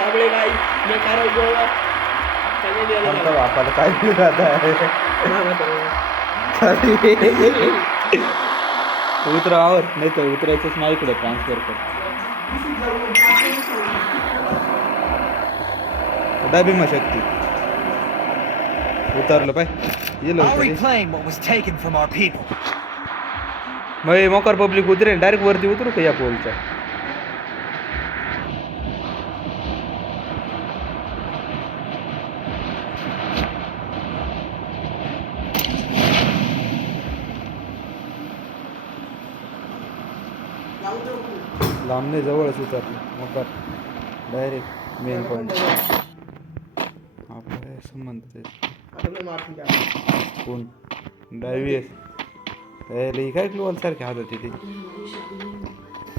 साबळे काय मैं कारण गोवा आमचा बापाला काय राहत आहे उतरावर नाही तर उतरायचंच नाही इकडे ट्रान्सफर कर डाबी शक्ती उतरलं पाय yellow I'll reclaim what was taken from our people. मग मोकार पब्लिक उतरे डायरेक्ट वरती उतरू का या पोलच्या लांबने जवळच उतरलं मोकार डायरेक्ट मेन पॉईंट आपला संबंध कोण डायवी आहे काय क्लोअल सारखे हात होते ते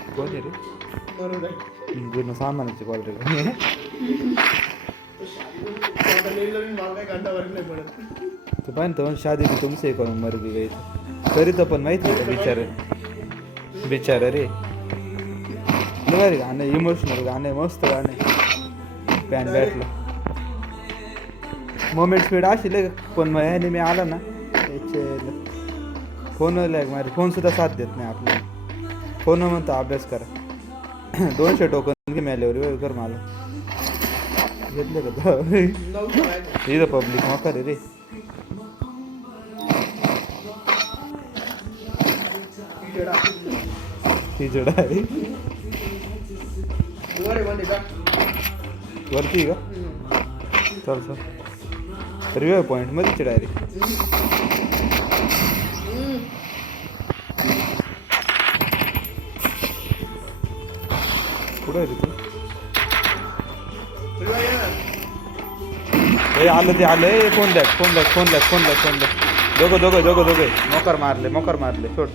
कोण आहे रे जुनं सामानाची क्वालिटी तो पाहिजे तर शादी भी तुमसे करून मर बी गई तरी तर पण माहिती आहे बिचार बिचार रे भारी गाणं इमोशनल गाणे मस्त गाणे पॅन बॅटला मोमेंट स्पीड असेल पण मग ह्याने मी आला ना त्याचे फोन लाग माझे फोनसुद्धा साथ देत नाही आपल्याला फोन म्हणतो अभ्यास करा 200 टोकन घे मिळाल्यावर वेळ कर मला घेतले का इथं पब्लिक मोकार रे ही जडा आहे वरती का चल चल रिव्ह्यू पॉईंट मध्ये डायरेक्ट कुठं आहे तू आलं ते आलं फोन द्या दोघं मोकर मारले सोड